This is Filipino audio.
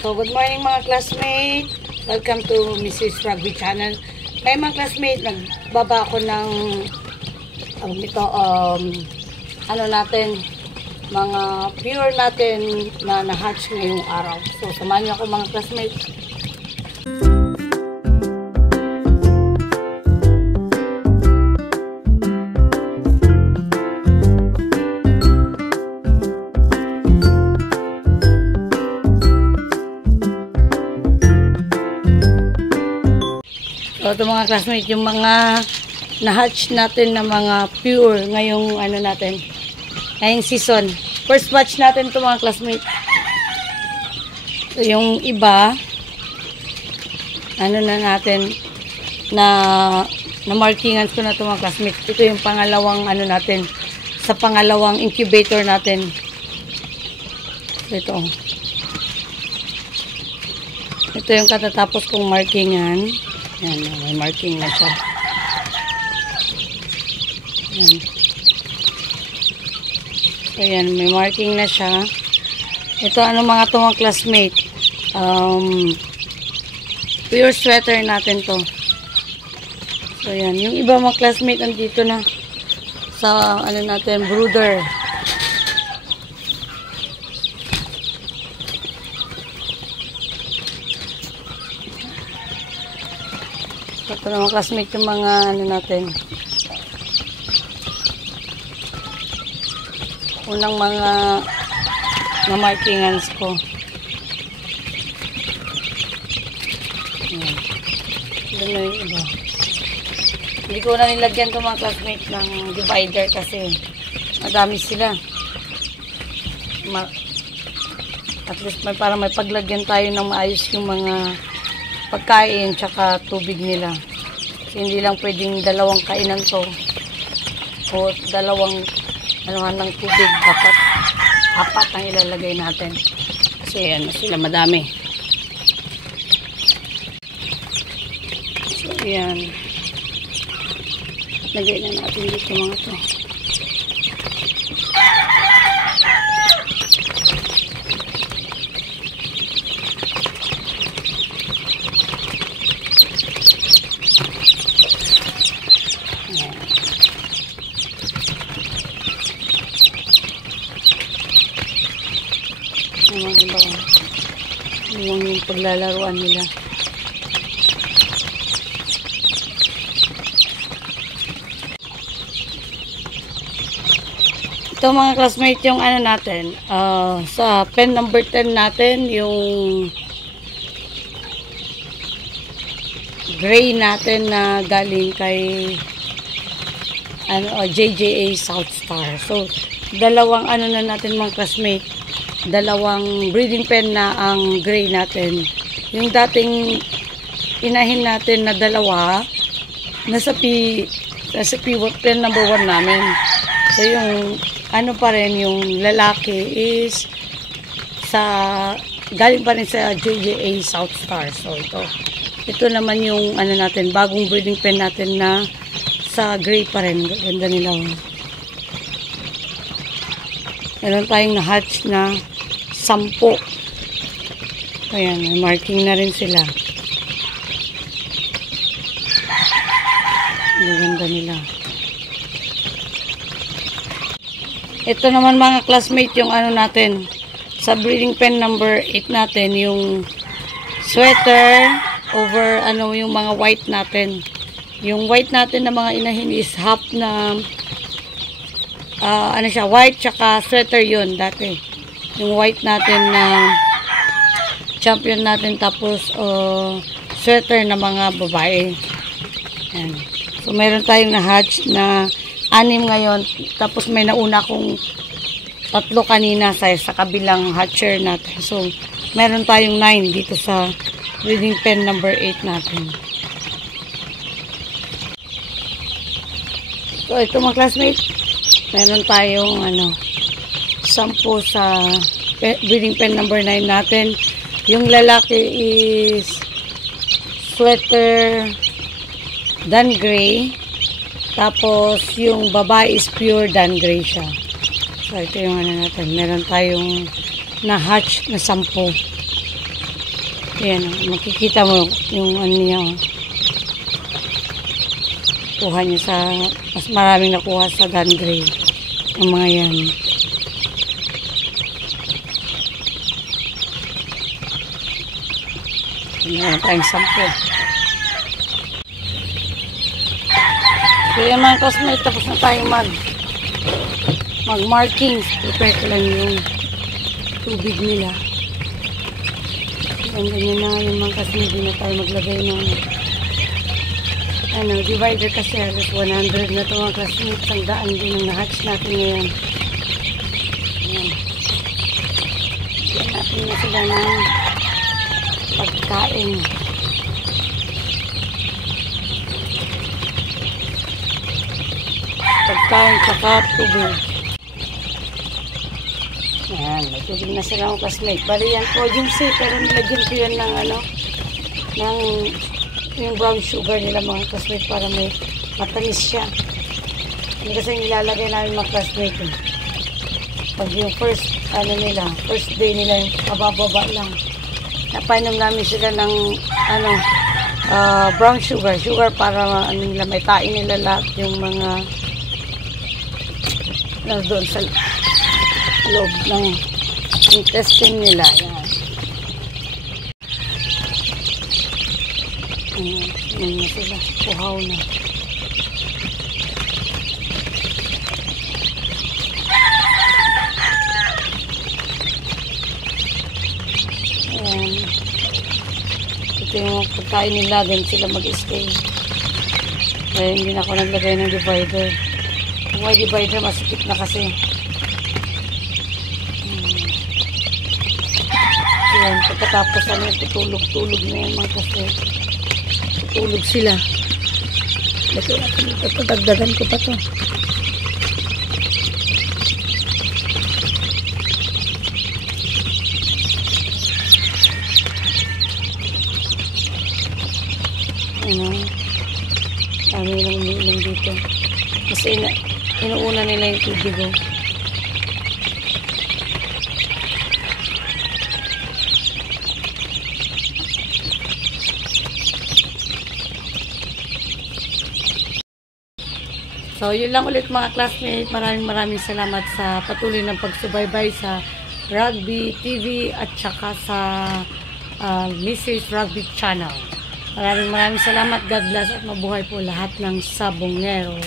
So, good morning mga classmates. Welcome to Mrs. Rugby Channel. Kaya mga classmates, nagbaba ako ng ano natin, mga pure natin na na-hatch ngayong araw. So, samahan niyo ako mga classmates. So, ito mga classmates, yung mga na-hatch natin na mga pure ngayong ano natin, ngayong season. First batch natin ito mga classmates. So, yung iba, ano na natin, na markingan ko na ito mga classmates. Ito yung pangalawang ano natin, sa pangalawang incubator natin. Ito. Ito yung katatapos kong markingan. Yan, may marking na siya. Yan. So, yan, may marking na siya. Ito, ano mga ito mga classmate? Pure sweater natin to. So, yan. Yung iba mga classmate, andito na sa, ano natin, brooder. Ito na mga classmate yung mga ano natin. Unang mga na-markingans ko. Ito na yung iba. Hindi ko na nilagyan ito mga classmate ng divider kasi madami sila. At least para may paglagyan tayo ng maayos yung mga pagkain tsaka tubig nila. Kasi hindi lang pwedeng dalawang kainan to o dalawang anuhan ng tubig. Dapat apat ang ilalagay natin. Kasi ano sila madami. So yan. Lagay na natin dito mga to. Yung paglalaruan nila. Ito mga classmates yung ano natin, sa pen number 10 natin, yung gray natin na galing kay JJA South Star. So, dalawang ano na natin mga classmates, dalawang breeding pen na ang gray natin. Yung dating inahin natin na dalawa, nasa pen number 1 namin. So, yung ano pa rin, yung lalaki is galing pa rin sa JJA South Star. So, ito naman yung ano natin, bagong breeding pen natin na sa gray pa rin. Ganda nila. Meron tayong na-hatch na 10. Ayan, may marking na rin sila. Ganda nila. Ito naman mga classmate yung ano natin, sa breeding pen number 8 natin, yung sweater over yung mga white natin. Yung white natin na mga inahin is half na white tsaka sweater yun dati. Yung white natin na champion natin, tapos sweater na mga babae. Yan. So meron tayong na-hatch na 6 ngayon, tapos may nauna kong 3 kanina sa kabilang hatcher natin. So meron tayong 9 dito sa breeding pen number 8 natin. So ito mga classmates, meron tayong 10 sa breeding pen number 9 natin. Yung lalaki is sweater dan gray, tapos yung babae is pure dan gray siya. So ito yung natin, meron tayong na hatch na 10. Ayan, makikita mo yung ano niya. Kuha niya sa, mas maraming nakuha sa gangray. Ang mga yan. Ayan tayong sampo. Kaya mga classmates, tapos na tayo mag-markings. Prepare ko lang yung tubig nila. Ang ganyan na yung mga classmates, hindi na tayo maglagay ng divider kasi halos 100 na ito mga classmates. Ang daan din ang na-hatch natin ngayon. Ayan. Ayan natin na sila ng pagkain. Pagkain tsaka tubig. Ayan, may tubig na sila mga classmates. Bali yan po yung pero nilagyan ko yan ng ng yung brown sugar nila mga classmates para may matamis siya. Hindi kasi nilalagay namin mga classmates. Pag yung first day nila yung kabababa lang. Napainom namin sila ng brown sugar para nila may tain nila lahat yung mga doon sa loob ng intestine nila. Yan na sila, puhaw na. Ayan. Ito yung pagkain nila, din sila mag-stay. Kaya hindi na ako naglagay ng divider. Kung may divider, masikip na kasi. Ayan, pagkatapos tutulog-tulog na yan mga kasi. Tutulog sila. Dagdagan ko pa to. Kami lang umiinom dito. Kasi inuuna nila yung tubig. So, yun lang ulit mga classmates. Maraming salamat sa patuloy ng pagsubaybay sa Rugby TV at saka sa Mrs. Rugby Channel. Maraming salamat. God bless at mabuhay po lahat ng sabongero.